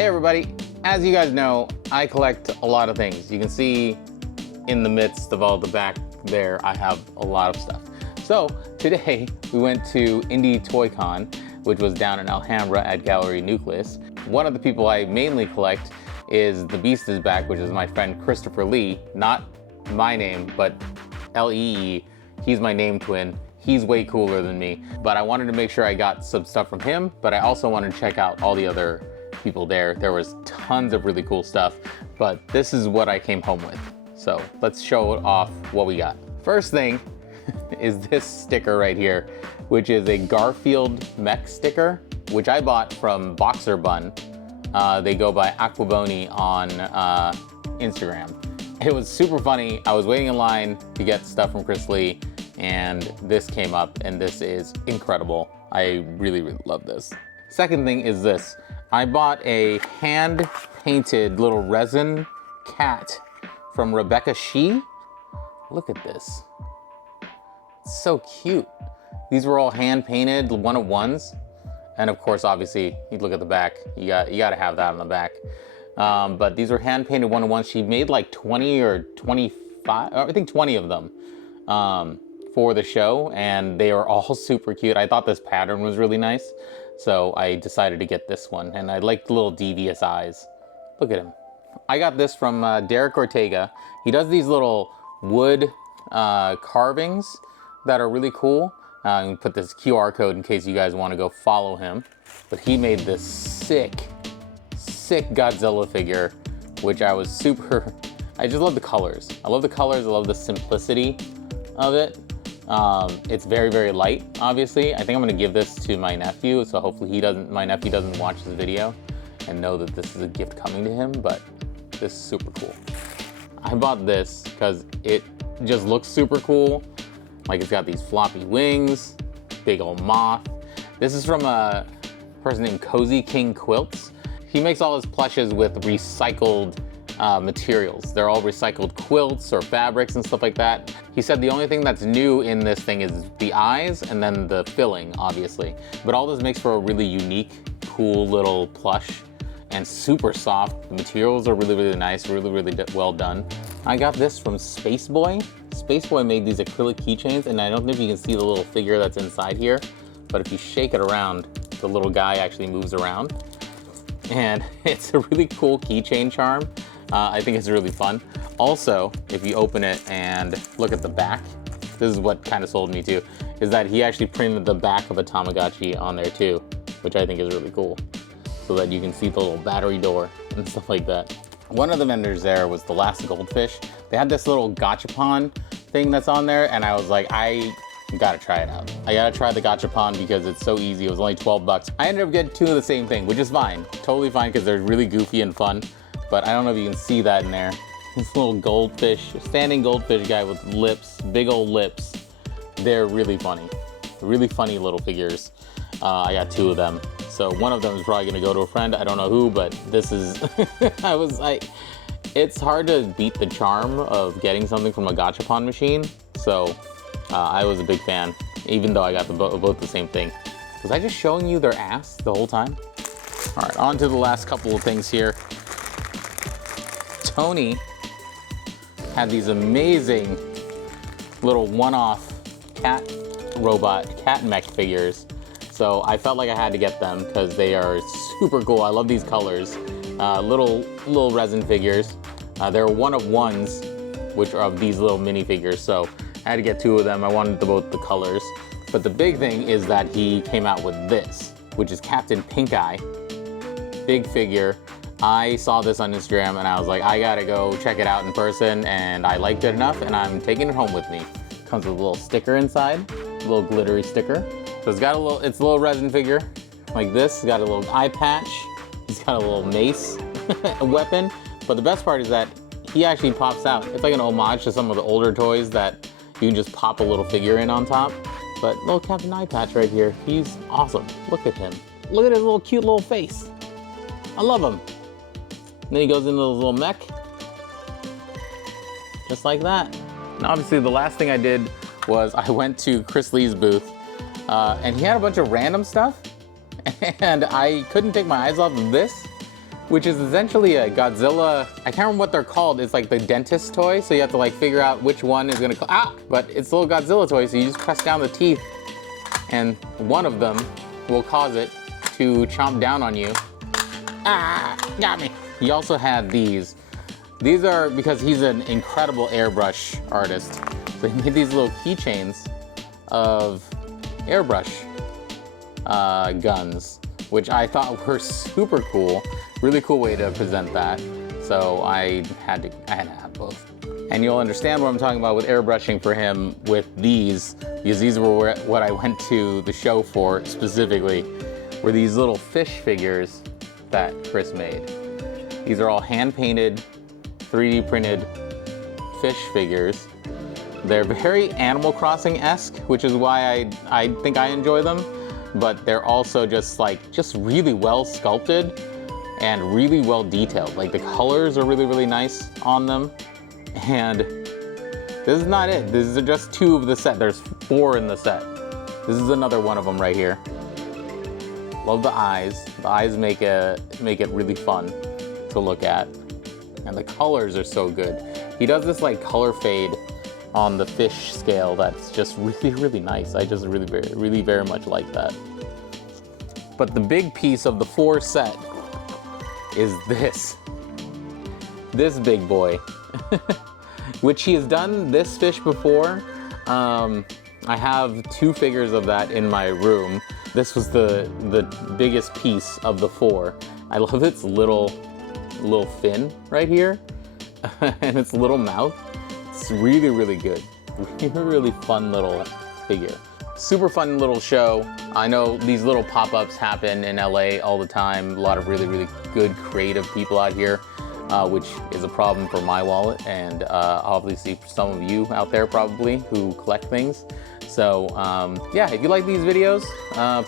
Hey everybody, as you guys know, I collect a lot of things. You can see in the midst of all the back there, I have a lot of stuff. So today we went to Indie Toy Con, which was down in Alhambra at Gallery Nucleus. One of the people I mainly collect is The Beast is Back, which is my friend Christopher Lee, not my name, but L-E-E. He's my name twin. He's way cooler than me, but I wanted to make sure I got some stuff from him, but I also wanted to check out all the other people there. There was tons of really cool stuff, but this is what I came home with. So let's show off what we got. First thing is this sticker right here, which is a Garfield mech sticker, which I bought from Boxer Bun. They go by Aquaboni on Instagram. It was super funny. I was waiting in line to get stuff from Chris Lee, and this came up, and this is incredible. I really, really love this. Second thing is this. I bought a hand-painted little resin cat from Rebecca Shee. Look at this. It's so cute. These were all hand-painted one-of-ones. And of course, obviously, you look at the back, you gotta have that on the back. But these were hand-painted one-of-ones. She made like 20 or 25, I think 20 of them for the show, and they are all super cute. I thought this pattern was really nice, so I decided to get this one, and I like the little devious eyes. Look at him. I got this from Derek Ortega. He does these little wood carvings that are really cool. I'm gonna put this QR code in case you guys want to go follow him. But he made this sick Godzilla figure, which I was super, I just love the colors. I love the colors, I love the simplicity of it. It's very, very light, obviously. I think I'm gonna give this to my nephew, so hopefully my nephew doesn't watch this video and know that this is a gift coming to him, but this is super cool. I bought this because it just looks super cool. Like, it's got these floppy wings, big old moth. This is from a person named Cozy King Quilts. He makes all his plushes with recycled materials. They're all recycled quilts or fabrics and stuff like that. He said the only thing that's new in this thing is the eyes and then the filling, obviously. But all this makes for a really unique, cool little plush and super soft. The materials are really, really nice, really, really well done. I got this from Spaceboy. Spaceboy made these acrylic keychains, and I don't know if you can see the little figure that's inside here, but if you shake it around, the little guy actually moves around. And it's a really cool keychain charm. I think it's really fun. Also, if you open it and look at the back, this is what kind of sold me too, is that he actually printed the back of a Tamagotchi on there too, which I think is really cool, so that you can see the little battery door and stuff like that. One of the vendors there was The Last Goldfish. They had this little gachapon thing that's on there, and I was like, I gotta try it out. I gotta try the gachapon because it's so easy. It was only 12 bucks. I ended up getting two of the same thing, which is fine. Totally fine, because they're really goofy and fun. But I don't know if you can see that in there. This little goldfish, standing goldfish guy with lips, big old lips. They're really funny. Really funny little figures. I got two of them. So one of them is probably gonna go to a friend. I don't know who, but this is, it's hard to beat the charm of getting something from a gachapon machine. So I was a big fan, even though I got both the same thing. Was I just showing you their ass the whole time? All right, on to the last couple of things here. Tony had these amazing little one-off cat mech figures. So I felt like I had to get them because they are super cool. I love these colors. Little resin figures. They're one-of-ones, which are of these little minifigures. So I had to get two of them. I wanted both the colors. But the big thing is that he came out with this, which is Captain Pink Eye. Big figure. I saw this on Instagram and I was like, I gotta go check it out in person, and I liked it enough and I'm taking it home with me. Comes with a little sticker inside, a little glittery sticker. So it's got it's a little resin figure like this. It's got a little eye patch. He's got a little mace, a weapon. But the best part is that he actually pops out. It's like an homage to some of the older toys that you can just pop a little figure in on top. But little Captain Eye Patch right here, he's awesome. Look at him. Look at his little cute little face. I love him. And then he goes into the little mech, just like that. And obviously the last thing I did was I went to Chris Lee's booth, and he had a bunch of random stuff, and I couldn't take my eyes off of this. which is essentially a Godzilla. I can't remember what they're called. It's like the dentist toy, so you have to like figure out which one is gonna, but it's a little Godzilla toy, so you just press down the teeth, and one of them will cause it to chomp down on you. Got me. He also had these. These are because he's an incredible airbrush artist. So he made these little keychains of airbrush guns, which I thought were super cool. Really cool way to present that. So I had to have both. And you'll understand what I'm talking about with airbrushing for him with these, because these were what I went to the show for specifically, were these little fish figures that Chris made. These are all hand-painted, 3D printed fish figures. They're very Animal Crossing-esque, which is why I think I enjoy them, but they're also just really well sculpted and really well detailed. Like the colors are really, really nice on them. And this is not it. These are just 2 of the set. There's 4 in the set. This is another one of them right here. Love the eyes. The eyes make it really fun to look at. And the colors are so good. He does this like color fade on the fish scale that's just really, really nice. I just really very much like that. But the big piece of the 4 set is this big boy, which he has done this fish before. I have 2 figures of that in my room. This was the biggest piece of the 4. I love its little fin right here and its little mouth. It's really, really good. Really fun little figure. Super fun little show. I know these little pop-ups happen in LA all the time. A lot of really, really good creative people out here, which is a problem for my wallet and obviously for some of you out there probably who collect things. So yeah, if you like these videos,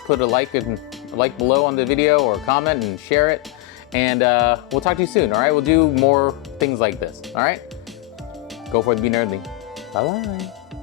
put a like below on the video or comment and share it. And we'll talk to you soon, all right? We'll do more things like this, all right? Go forth, be nerdly. Bye-bye.